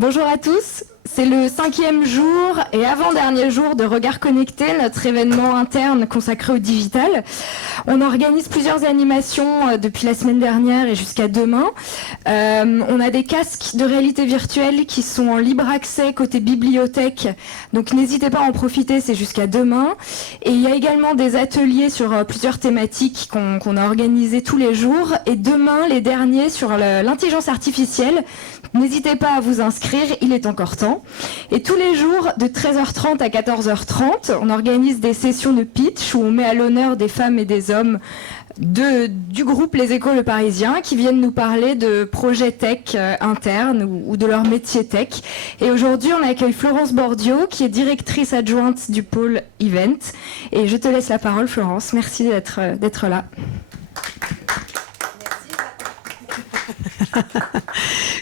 Bonjour à tous, c'est le 5e jour et avant-dernier jour de Regard Connecté, notre événement interne consacré au digital. On organise plusieurs animations depuis la semaine dernière et jusqu'à demain. On a des casques de réalité virtuelle qui sont en libre accès côté bibliothèque, donc n'hésitez pas à en profiter, c'est jusqu'à demain. Et il y a également des ateliers sur plusieurs thématiques qu'on a organisés tous les jours. Et demain, les derniers sur l'intelligence artificielle. N'hésitez pas à vous inscrire, il est encore temps. Et tous les jours, de 13h30 à 14h30, on organise des sessions de pitch où on met à l'honneur des femmes et des hommes du groupe Les Échos Le Parisien qui viennent nous parler de projets tech internes ou de leur métier tech. Et aujourd'hui, on accueille Florence Bordio qui est directrice adjointe du pôle Event. Et je te laisse la parole, Florence. Merci d'être là.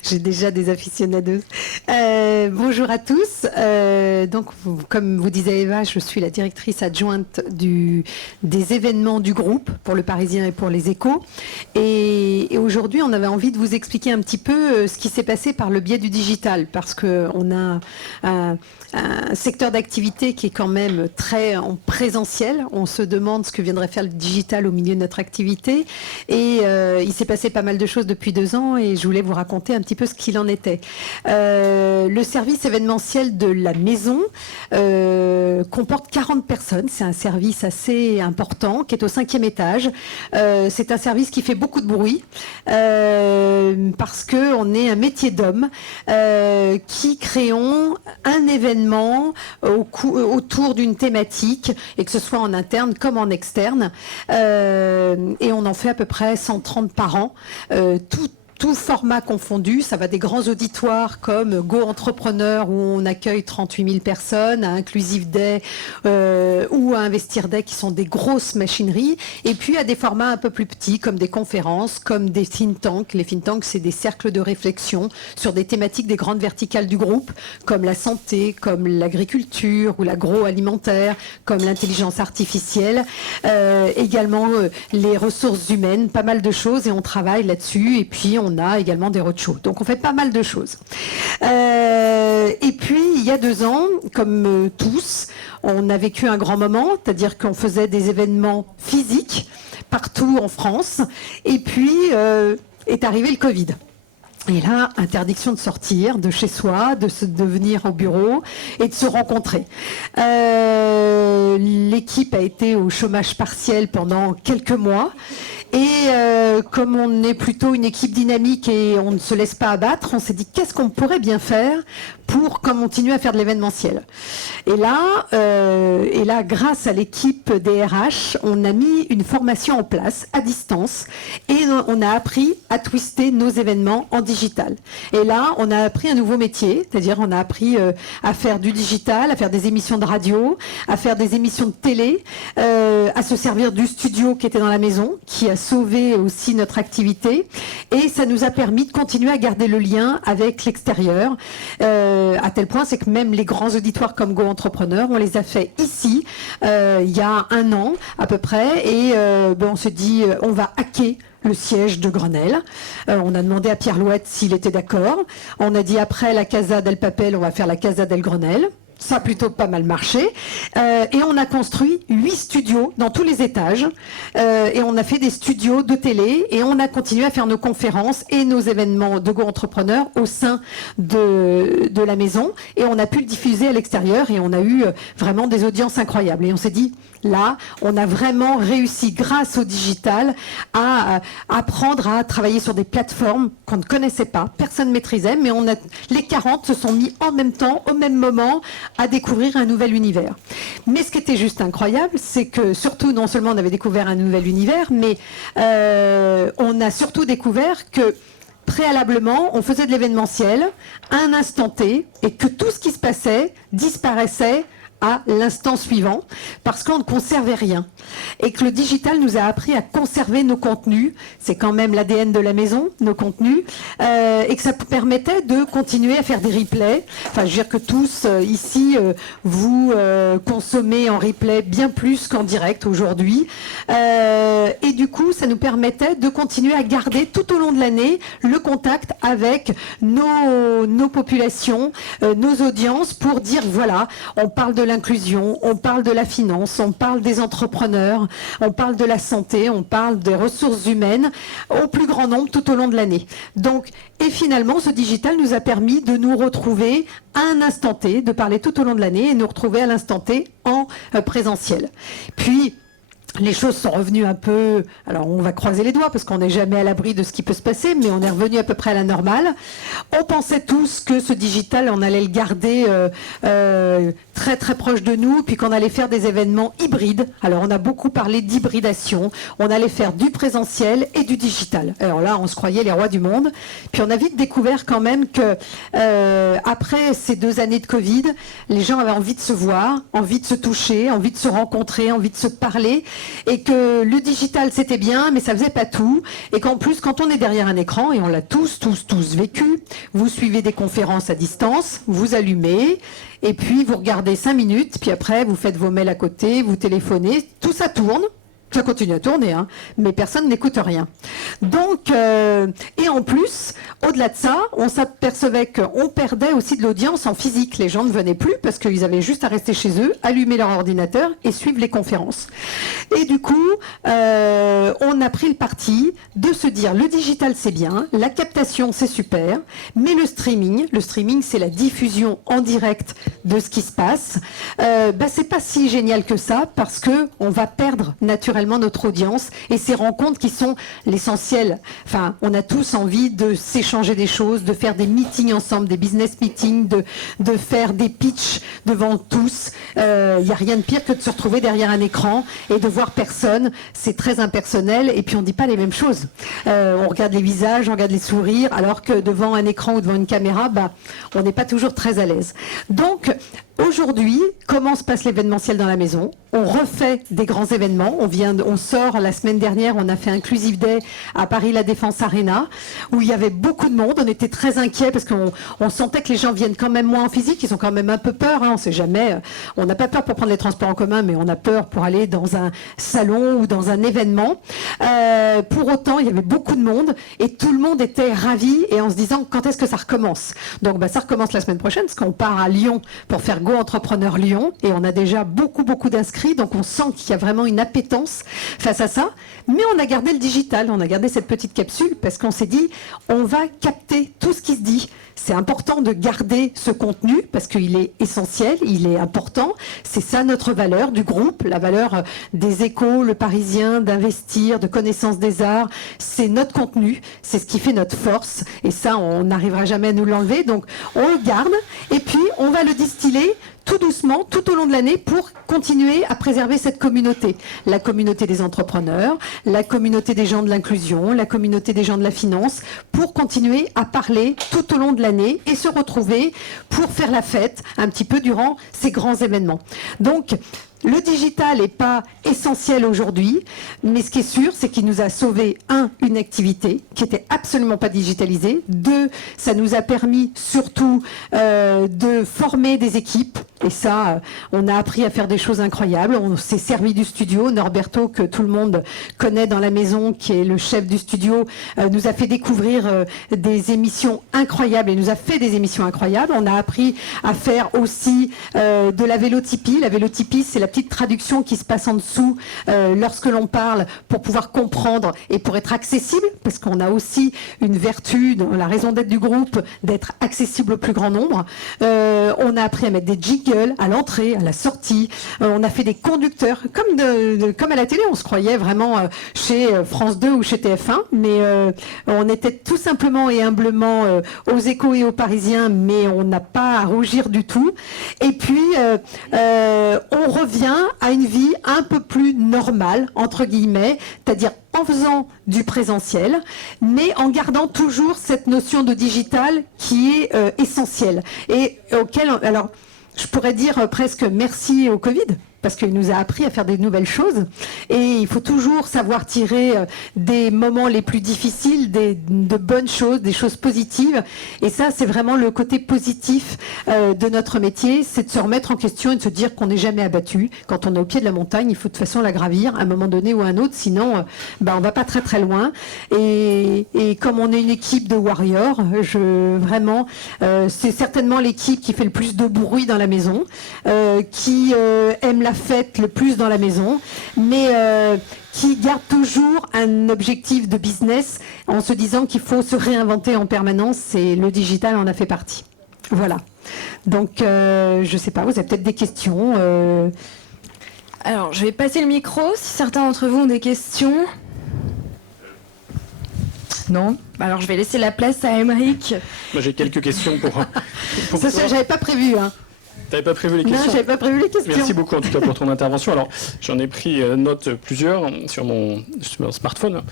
J'ai déjà des aficionados. Bonjour à tous. Donc, comme vous disait Eva, je suis la directrice adjointe des événements du groupe pour Le Parisien et pour Les Échos. Et aujourd'hui, on avait envie de vous expliquer un petit peu ce qui s'est passé par le biais du digital, parce qu'on a un secteur d'activité qui est quand même très en présentiel. On se demande ce que viendrait faire le digital au milieu de notre activité. Et il s'est passé pas mal de choses depuis 2 ans et je voulais vous raconter un petit peu ce qu'il en était. Le service événementiel de la maison comporte 40 personnes. C'est un service assez important qui est au 5e étage. C'est un service qui fait beaucoup de bruit parce qu'on est un métier d'homme qui créons un événement autour d'une thématique, et que ce soit en interne comme en externe. Et on en fait à peu près 130 par an. Tout format confondu, ça va des grands auditoires comme Go Entrepreneur où on accueille 38 000 personnes, à Inclusive Day ou à Investir Day qui sont des grosses machineries, et puis à des formats un peu plus petits comme des conférences, comme des think tanks. Les think tanks, c'est des cercles de réflexion sur des thématiques des grandes verticales du groupe, comme la santé, comme l'agriculture ou l'agroalimentaire, comme l'intelligence artificielle, également les ressources humaines, pas mal de choses, et on travaille là-dessus, et puis on a également des roadshows. Donc on fait pas mal de choses. Et puis il y a 2 ans, comme tous, on a vécu un grand moment, c'est-à-dire qu'on faisait des événements physiques partout en France, et puis est arrivé le Covid. Et là, interdiction de sortir de chez soi, de venir au bureau et de se rencontrer. L'équipe a été au chômage partiel pendant quelques mois. Et comme on est plutôt une équipe dynamique et on ne se laisse pas abattre, on s'est dit qu'est-ce qu'on pourrait bien faire pour continuer à faire de l'événementiel. Et là, grâce à l'équipe des RH, on a mis une formation en place à distance et on a appris à twister nos événements en digital. Et là, on a appris un nouveau métier, c'est-à-dire on a appris à faire du digital, à faire des émissions de radio, à faire des émissions de télé, à se servir du studio qui était dans la maison, qui a sauvé aussi notre activité. Et ça nous a permis de continuer à garder le lien avec l'extérieur. À tel point, c'est que même les grands auditoires comme Go Entrepreneur, on les a fait ici, il y a 1 an à peu près, et on se dit, on va hacker le siège de Grenelle. On a demandé à Pierre Louette s'il était d'accord. On a dit après la Casa del Papel, on va faire la Casa del Grenelle. Ça a plutôt pas mal marché. Et on a construit 8 studios dans tous les étages. Et on a fait des studios de télé. Et on a continué à faire nos conférences et nos événements de Go Entrepreneur au sein de la maison. Et on a pu le diffuser à l'extérieur. Et on a eu vraiment des audiences incroyables. Et on s'est dit, là, on a vraiment réussi, grâce au digital, à apprendre à travailler sur des plateformes qu'on ne connaissait pas. Personne ne maîtrisait. Mais les 40 se sont mis en même temps, au même moment, à découvrir un nouvel univers. Mais ce qui était juste incroyable, c'est que surtout, non seulement on avait découvert un nouvel univers, mais on a surtout découvert que préalablement, on faisait de l'événementiel à un instant T et que tout ce qui se passait disparaissait à l'instant suivant, parce qu'on ne conservait rien. Et que le digital nous a appris à conserver nos contenus, c'est quand même l'ADN de la maison, nos contenus, et que ça permettait de continuer à faire des replays. Enfin, je veux dire que tous, ici, vous consommez en replay bien plus qu'en direct aujourd'hui. Et du coup, ça nous permettait de continuer à garder tout au long de l'année le contact avec nos populations, nos audiences, pour dire, voilà, on parle de l'inclusion, on parle de la finance, on parle des entrepreneurs, on parle de la santé, on parle des ressources humaines au plus grand nombre tout au long de l'année. Donc, et finalement, ce digital nous a permis de nous retrouver à un instant T, de parler tout au long de l'année et nous retrouver à l'instant T en présentiel. Puis, les choses sont revenues un peu... Alors, on va croiser les doigts parce qu'on n'est jamais à l'abri de ce qui peut se passer, mais on est revenu à peu près à la normale. On pensait tous que ce digital, on allait le garder très très proche de nous, puis qu'on allait faire des événements hybrides. Alors, on a beaucoup parlé d'hybridation. On allait faire du présentiel et du digital. Alors là, on se croyait les rois du monde. Puis on a vite découvert quand même que après ces 2 années de Covid, les gens avaient envie de se voir, envie de se toucher, envie de se rencontrer, envie de se parler. Et que le digital c'était bien, mais ça faisait pas tout, et qu'en plus quand on est derrière un écran, et on l'a tous vécu, vous suivez des conférences à distance, vous allumez, et puis vous regardez 5 minutes, puis après vous faites vos mails à côté, vous téléphonez, tout ça tourne. Ça continue à tourner, hein, mais personne n'écoute rien. Donc, et en plus, au-delà de ça, on s'apercevait qu'on perdait aussi de l'audience en physique. Les gens ne venaient plus parce qu'ils avaient juste à rester chez eux, allumer leur ordinateur et suivre les conférences. Et du coup, on a pris le parti de se dire, le digital c'est bien, la captation c'est super, mais le streaming c'est la diffusion en direct de ce qui se passe. C'est pas si génial que ça parce que on va perdre naturellement notre audience et ces rencontres qui sont l'essentiel. Enfin, on a tous envie de s'échanger des choses, de faire des meetings ensemble, des business meetings, de faire des pitchs devant tous. Il n'y a rien de pire que de se retrouver derrière un écran et de voir personne. C'est très impersonnel et puis on ne dit pas les mêmes choses. On regarde les visages, on regarde les sourires, alors que devant un écran ou devant une caméra, on n'est pas toujours très à l'aise. Donc, aujourd'hui, comment se passe l'événementiel dans la maison? On refait des grands événements. On sort la semaine dernière, on a fait Inclusive Day à Paris La Défense Arena, où il y avait beaucoup de monde. On était très inquiets parce qu'on sentait que les gens viennent quand même moins en physique. Ils ont quand même un peu peur. Hein, on sait jamais. On n'a pas peur pour prendre les transports en commun, mais on a peur pour aller dans un salon ou dans un événement. Pour autant, il y avait beaucoup de monde et tout le monde était ravi et en se disant quand est-ce que ça recommence. Donc, ça recommence la semaine prochaine parce qu'on part à Lyon pour faire Go Entrepreneur Lyon et on a déjà beaucoup d'inscrits. Donc on sent qu'il y a vraiment une appétence face à ça, mais on a gardé le digital, on a gardé cette petite capsule parce qu'on s'est dit on va capter tout ce qui se dit. C'est important de garder ce contenu parce qu'il est essentiel, il est important. C'est ça notre valeur du groupe, la valeur des Échos, Le Parisien, d'Investir, de Connaissance des Arts. C'est notre contenu, c'est ce qui fait notre force et ça on n'arrivera jamais à nous l'enlever. Donc on le garde et puis on va le distiller tout doucement, tout au long de l'année pour continuer à préserver cette communauté. La communauté des entrepreneurs, la communauté des gens de l'inclusion, la communauté des gens de la finance, pour continuer à parler tout au long de l'année et se retrouver pour faire la fête un petit peu durant ces grands événements. Donc, le digital n'est pas essentiel aujourd'hui, mais ce qui est sûr, c'est qu'il nous a sauvé, une activité qui était absolument pas digitalisée. 2, ça nous a permis surtout de former des équipes. Et ça, on a appris à faire des choses incroyables. On s'est servi du studio. Norberto, que tout le monde connaît dans la maison, qui est le chef du studio, nous a fait découvrir des émissions incroyables et nous a fait des émissions incroyables. On a appris à faire aussi de la vélotypie. La vélotypie, c'est la petite traduction qui se passe en dessous lorsque l'on parle pour pouvoir comprendre et pour être accessible, parce qu'on a aussi une vertu dans la raison d'être du groupe, d'être accessible au plus grand nombre. On a appris à mettre des jingles à l'entrée, à la sortie. On a fait des conducteurs, comme à la télé, on se croyait vraiment chez France 2 ou chez TF1, mais on était tout simplement et humblement aux Échos et aux Parisiens, mais on n'a pas à rougir du tout. Et puis, on revient à une vie un peu plus normale, entre guillemets, c'est-à-dire en faisant du présentiel, mais en gardant toujours cette notion de digital qui est essentielle et auquel, alors, je pourrais dire presque merci au Covid, parce qu'il nous a appris à faire des nouvelles choses. Et il faut toujours savoir tirer des moments les plus difficiles, de bonnes choses, des choses positives. Et ça, c'est vraiment le côté positif de notre métier, c'est de se remettre en question et de se dire qu'on n'est jamais abattu. Quand on est au pied de la montagne, il faut de toute façon la gravir à un moment donné ou à un autre, sinon on va pas très très loin. Et comme on est une équipe de warriors, c'est certainement l'équipe qui fait le plus de bruit dans la maison, qui aime la fête le plus dans la maison, mais qui garde toujours un objectif de business en se disant qu'il faut se réinventer en permanence, et le digital en a fait partie. Voilà. Donc, je ne sais pas, vous avez peut-être des questions Alors, je vais passer le micro, si certains d'entre vous ont des questions. Non. Alors, je vais laisser la place à Aymeric. Moi, j'ai quelques questions pour ça, j'avais pas prévu, hein. T'avais pas prévu les questions? Non, j'avais pas prévu les questions. Merci beaucoup en tout cas pour ton intervention. Alors, j'en ai pris note plusieurs sur mon smartphone.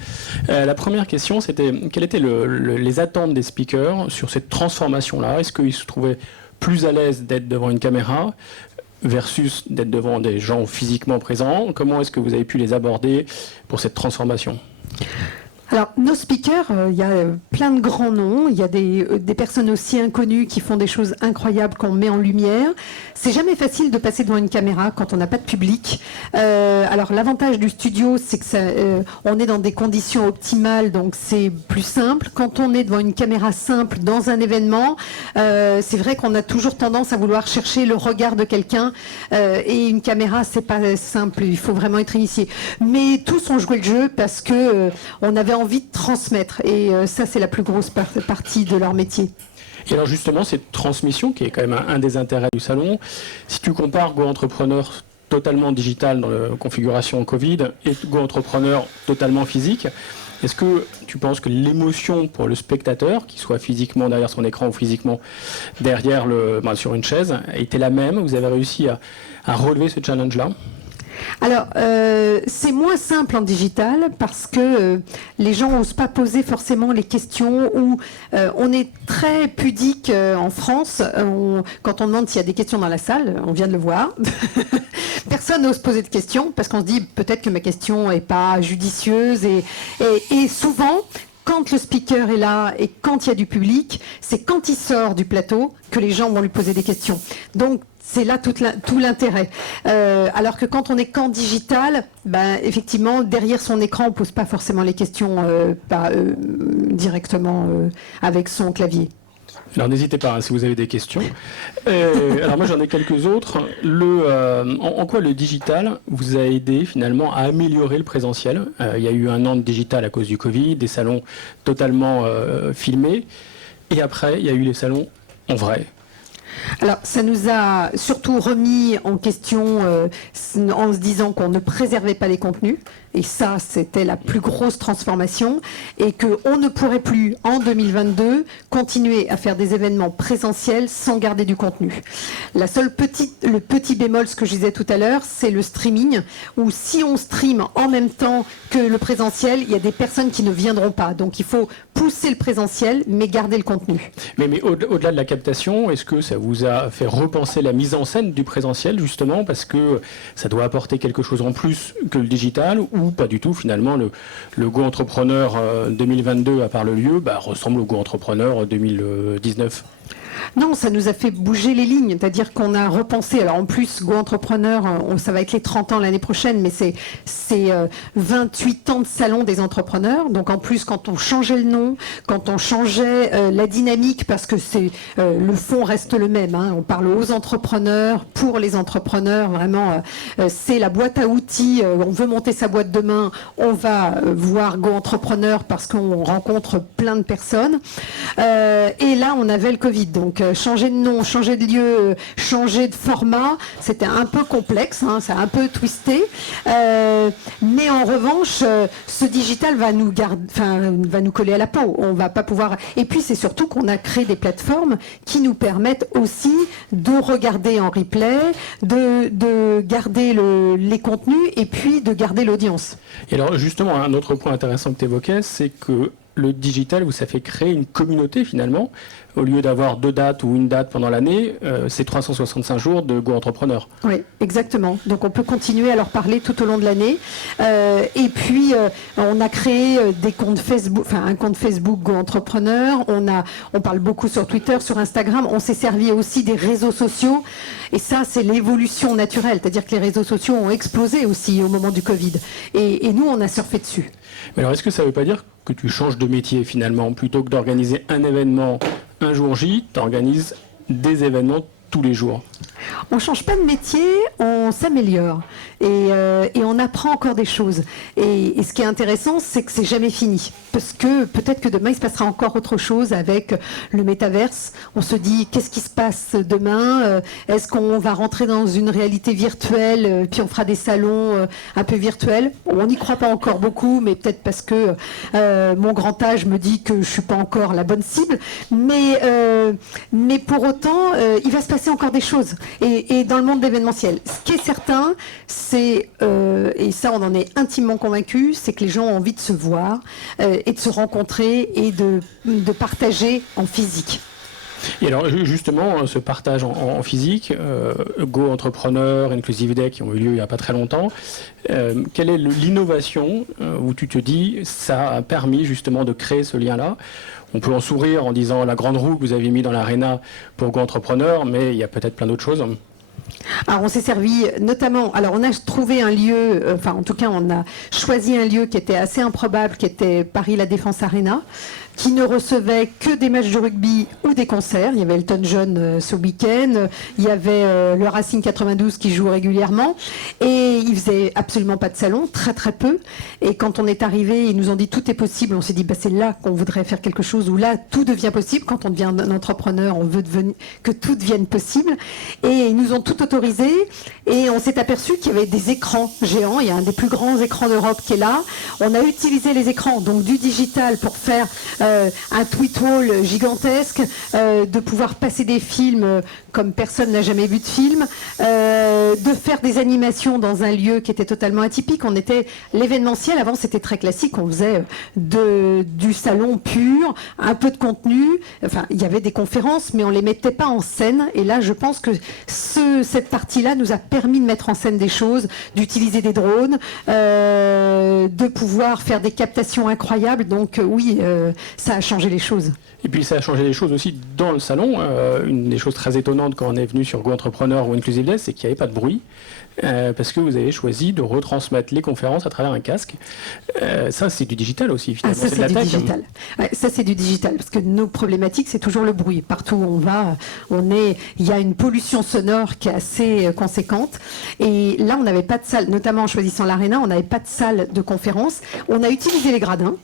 La première question, c'était quelles étaient les attentes des speakers sur cette transformation-là? Est-ce qu'ils se trouvaient plus à l'aise d'être devant une caméra versus d'être devant des gens physiquement présents? Comment est-ce que vous avez pu les aborder pour cette transformation? Alors, nos speakers, il y a plein de grands noms, il y a des personnes aussi inconnues qui font des choses incroyables qu'on met en lumière. C'est jamais facile de passer devant une caméra quand on n'a pas de public. Alors, l'avantage du studio, c'est que on est dans des conditions optimales, donc c'est plus simple. Quand on est devant une caméra simple dans un événement, c'est vrai qu'on a toujours tendance à vouloir chercher le regard de quelqu'un, et une caméra, c'est pas simple, il faut vraiment être initié. Mais tous ont joué le jeu parce que on avait envie de transmettre, et ça, c'est la plus grosse partie de leur métier. Et alors justement, cette transmission, qui est quand même un des intérêts du salon, si tu compares Go Entrepreneur totalement digital dans la configuration Covid et Go Entrepreneur totalement physique, est-ce que tu penses que l'émotion pour le spectateur, qu'il soit physiquement derrière son écran ou physiquement derrière sur une chaise, a été la même? Vous avez réussi à relever ce challenge-là? Alors, c'est moins simple en digital parce que les gens n'osent pas poser forcément les questions, ou on est très pudique en France. Quand on demande s'il y a des questions dans la salle, on vient de le voir. Personne n'ose poser de questions parce qu'on se dit peut-être que ma question n'est pas judicieuse. Et souvent, quand le speaker est là et quand il y a du public, c'est quand il sort du plateau que les gens vont lui poser des questions. Donc, c'est là tout l'intérêt. Alors que quand on est qu'en digital, effectivement, derrière son écran, on ne pose pas forcément les questions directement avec son clavier. Alors n'hésitez pas si vous avez des questions. Alors moi j'en ai quelques autres. En quoi le digital vous a aidé finalement à améliorer le présentiel? Il y a eu un an de digital à cause du Covid, des salons totalement filmés. Et après, il y a eu les salons en vrai. Alors, ça nous a surtout remis en question en se disant qu'on ne préservait pas les contenus. Et ça, c'était la plus grosse transformation. Et qu'on ne pourrait plus, en 2022, continuer à faire des événements présentiels sans garder du contenu. Le petit bémol, ce que je disais tout à l'heure, c'est le streaming, où si on stream en même temps que le présentiel, il y a des personnes qui ne viendront pas. Donc, il faut pousser le présentiel, mais garder le contenu. Mais au-delà de la captation, est-ce que ça vous a fait repenser la mise en scène du présentiel, justement, parce que ça doit apporter quelque chose en plus que le digital, ou pas du tout, finalement, le Go Entrepreneur 2022, à part le lieu, ressemble au Go Entrepreneur 2019? Non, ça nous a fait bouger les lignes, c'est-à-dire qu'on a repensé. Alors en plus, Go Entrepreneur, ça va être les 30 ans l'année prochaine, mais c'est 28 ans de salon des entrepreneurs. Donc en plus, quand on changeait le nom, quand on changeait la dynamique, parce que le fond reste le même, hein, on parle aux entrepreneurs, pour les entrepreneurs, vraiment, c'est la boîte à outils. On veut monter sa boîte demain, on va voir Go Entrepreneur parce qu'on rencontre plein de personnes. Et là, on avait le Covid. Donc changer de nom, changer de lieu, changer de format, c'était un peu complexe, hein, c'est un peu twisté. Mais en revanche, ce digital va nous coller à la peau. On va pas pouvoir. Et puis c'est surtout qu'on a créé des plateformes qui nous permettent aussi de regarder en replay, de garder les contenus et puis de garder l'audience. Et alors justement, un autre point intéressant que tu évoquais, c'est que le digital, ça fait créer une communauté finalement. Au lieu d'avoir 2 dates ou une date pendant l'année, c'est 365 jours de Go Entrepreneur. Oui, exactement. Donc on peut continuer à leur parler tout au long de l'année. Et puis on a créé des comptes Facebook, enfin un compte Facebook Go Entrepreneur. On parle beaucoup sur Twitter, sur Instagram. On s'est servi aussi des réseaux sociaux. Et ça, c'est l'évolution naturelle. C'est-à-dire que les réseaux sociaux ont explosé aussi au moment du Covid. Et nous, on a surfé dessus. Mais alors, est-ce que ça ne veut pas dire que tu changes de métier finalement? Plutôt que d'organiser un événement un jour J, tu organises des événements tous les jours? On ne change pas de métier, on s'améliore et on apprend encore des choses. Et ce qui est intéressant, c'est que c'est jamais fini. Parce que peut-être que demain, il se passera encore autre chose avec le métaverse. On se dit, qu'est-ce qui se passe demain? Est-ce qu'on va rentrer dans une réalité virtuelle, puis on fera des salons un peu virtuels? On n'y croit pas encore beaucoup, mais peut-être parce que mon grand âge me dit que je ne suis pas encore la bonne cible. Mais pour autant, il va se passer encore des choses. Et dans le monde d'événementiel, ce qui est certain, c'est, et ça on en est intimement convaincu, c'est que les gens ont envie de se voir et de se rencontrer et de partager en physique. Et alors justement, ce partage en physique, Go Entrepreneur, Inclusive Day qui ont eu lieu il n'y a pas très longtemps, quelle est l'innovation où tu te dis ça a permis justement de créer ce lien-là? On peut en sourire en disant la grande roue que vous avez mis dans l'aréna pour Go Entrepreneur, mais il y a peut-être plein d'autres choses. Alors on s'est servi notamment, alors on a trouvé un lieu, enfin en tout cas on a choisi un lieu qui était assez improbable, qui était Paris La Défense Arena, qui ne recevait que des matchs de rugby ou des concerts. Il y avait Elton John ce week-end, il y avait le Racing 92 qui joue régulièrement, et il faisait absolument pas de salon, très très peu. Et quand on est arrivé, ils nous ont dit tout est possible. On s'est dit c'est là qu'on voudrait faire quelque chose où là tout devient possible. Quand on devient un entrepreneur, on veut que tout devienne possible. Et ils nous ont tout autorisé, et on s'est aperçu qu'il y avait des écrans géants. Il y a un des plus grands écrans d'Europe qui est là. On a utilisé les écrans, donc du digital, pour faire un tweet wall gigantesque, de pouvoir passer des films comme personne n'a jamais vu de film, de faire des animations dans un lieu qui était totalement atypique. On était l'événementiel, avant c'était très classique, on faisait du salon pur, un peu de contenu, enfin il y avait des conférences mais on les mettait pas en scène, et là je pense que cette partie-là nous a permis de mettre en scène des choses, d'utiliser des drones, de pouvoir faire des captations incroyables, donc oui, ça a changé les choses. Et puis ça a changé les choses aussi dans le salon. Une des choses très étonnantes quand on est venu sur Go Entrepreneur ou Inclusive Day, c'est qu'il n'y avait pas de bruit, parce que vous avez choisi de retransmettre les conférences à travers un casque. Ça, c'est du digital aussi, finalement. Ça, c'est du digital. Ouais, ça, c'est du digital, parce que nos problématiques, c'est toujours le bruit. Partout où on va, il y a une pollution sonore qui est assez conséquente. Et là, on n'avait pas de salle, notamment en choisissant l'Arena, on n'avait pas de salle de conférence. On a utilisé les gradins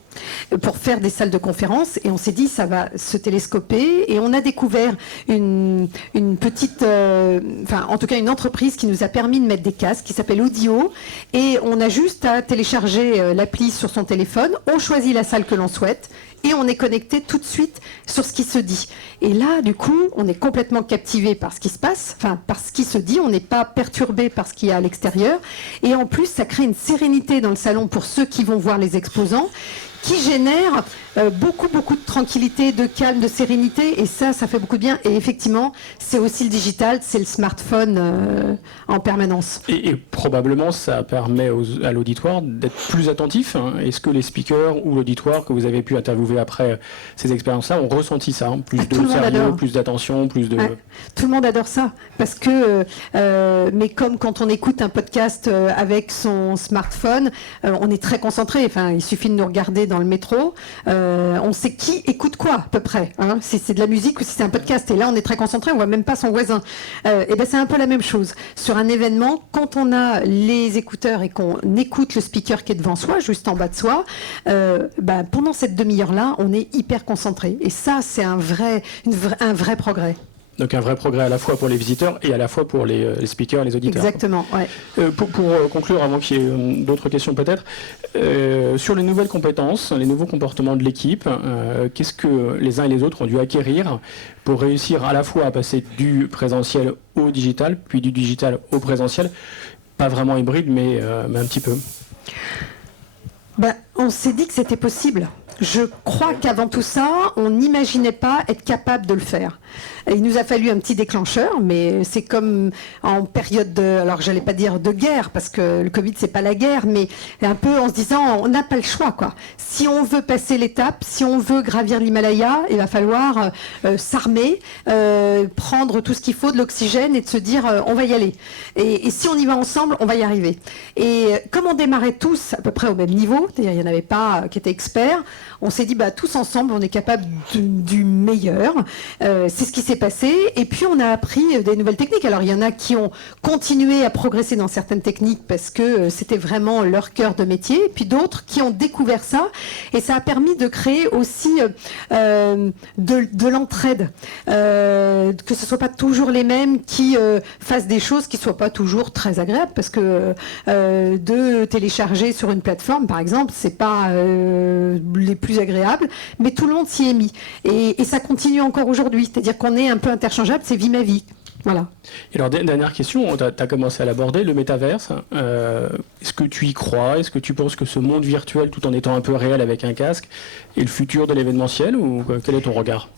pour faire des salles de conférence, et on s'est dit, ça va se télescoper, et on a découvert une petite, en tout cas une entreprise qui nous a permis de mettre des casques, qui s'appelle Audio, et on a juste à télécharger l'appli sur son téléphone, on choisit la salle que l'on souhaite, et on est connecté tout de suite sur ce qui se dit. Et là, du coup, on est complètement captivé par ce qui se passe, par ce qui se dit, on n'est pas perturbé par ce qu'il y a à l'extérieur, et en plus, ça crée une sérénité dans le salon pour ceux qui vont voir les exposants, qui génère beaucoup de tranquillité, de calme, de sérénité, et ça fait beaucoup de bien. Et effectivement, c'est aussi le digital, c'est le smartphone en permanence. Et probablement, ça permet à l'auditoire d'être plus attentif. Est-ce que les speakers ou l'auditoire que vous avez pu interviewer après ces expériences-là ont ressenti ça, plus de sérieux, plus d'attention, plus de... Tout le monde adore ça, parce que, mais comme quand on écoute un podcast avec son smartphone, on est très concentré. Enfin, il suffit de nous regarder dans le métro, on sait qui écoute quoi à peu près, si c'est de la musique ou si c'est un podcast, et là on est très concentré, on voit même pas son voisin. Et c'est un peu la même chose sur un événement. Quand on a les écouteurs et qu'on écoute le speaker qui est devant soi, juste en bas de soi, pendant cette demi-heure là on est hyper concentré, et ça c'est un vrai progrès. Donc un vrai progrès à la fois pour les visiteurs et à la fois pour les speakers, les auditeurs. Exactement, ouais. Pour conclure, avant qu'il y ait d'autres questions peut-être, sur les nouvelles compétences, les nouveaux comportements de l'équipe, qu'est-ce que les uns et les autres ont dû acquérir pour réussir à la fois à passer du présentiel au digital, puis du digital au présentiel, pas vraiment hybride, mais un petit peu? On s'est dit que c'était possible. Je crois qu'avant tout ça, on n'imaginait pas être capable de le faire. Et il nous a fallu un petit déclencheur, mais c'est comme en période de, alors j'allais pas dire de guerre, parce que le Covid c'est pas la guerre, mais un peu en se disant on n'a pas le choix, quoi. Si on veut passer l'étape, si on veut gravir l'Himalaya, il va falloir s'armer, prendre tout ce qu'il faut, de l'oxygène, et de se dire on va y aller. Et si on y va ensemble, on va y arriver. Et comme on démarrait tous à peu près au même niveau, c'est-à-dire il n'y en avait pas qui étaient experts, on s'est dit tous ensemble on est capable du meilleur. C'est ce qui s'est passé, et puis on a appris des nouvelles techniques. Alors il y en a qui ont continué à progresser dans certaines techniques parce que c'était vraiment leur cœur de métier, et puis d'autres qui ont découvert ça, et ça a permis de créer aussi de l'entraide, que ce soit pas toujours les mêmes qui fassent des choses qui soient pas toujours très agréables, parce que de télécharger sur une plateforme par exemple, c'est pas les plus agréables, mais tout le monde s'y est mis, et ça continue encore aujourd'hui, c'est-à-dire qu'on est un peu interchangeable, c'est vie ma vie. Voilà. Et alors, dernière question, tu as commencé à l'aborder, le métaverse. Est-ce que tu y crois? Est-ce que tu penses que ce monde virtuel, tout en étant un peu réel avec un casque, est le futur de l'événementiel, ou quel est ton regard?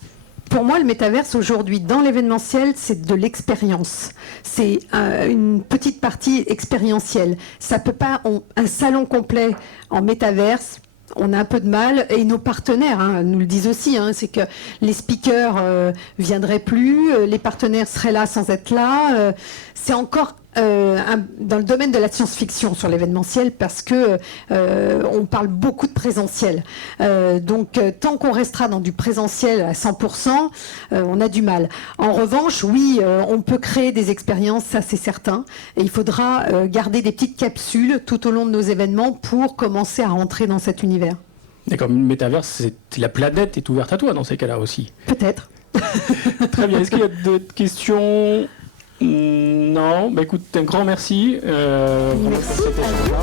Pour moi, le métaverse aujourd'hui, dans l'événementiel, c'est de l'expérience. C'est une petite partie expérientielle. Ça peut pas, un salon complet en métaverse, on a un peu de mal, et nos partenaires nous le disent aussi, c'est que les speakers viendraient plus, les partenaires seraient là sans être là. C'est encore dans le domaine de la science-fiction sur l'événementiel, parce que on parle beaucoup de présentiel. Donc tant qu'on restera dans du présentiel à 100%, on a du mal. En revanche, oui, on peut créer des expériences, ça c'est certain, et il faudra garder des petites capsules tout au long de nos événements pour commencer à rentrer dans cet univers. D'accord, le métaverse, la planète est ouverte à toi dans ces cas-là aussi. Peut-être. Très bien, est-ce qu'il y a d'autres questions? Non, écoute, un grand merci. Merci. Pour cet échange-là.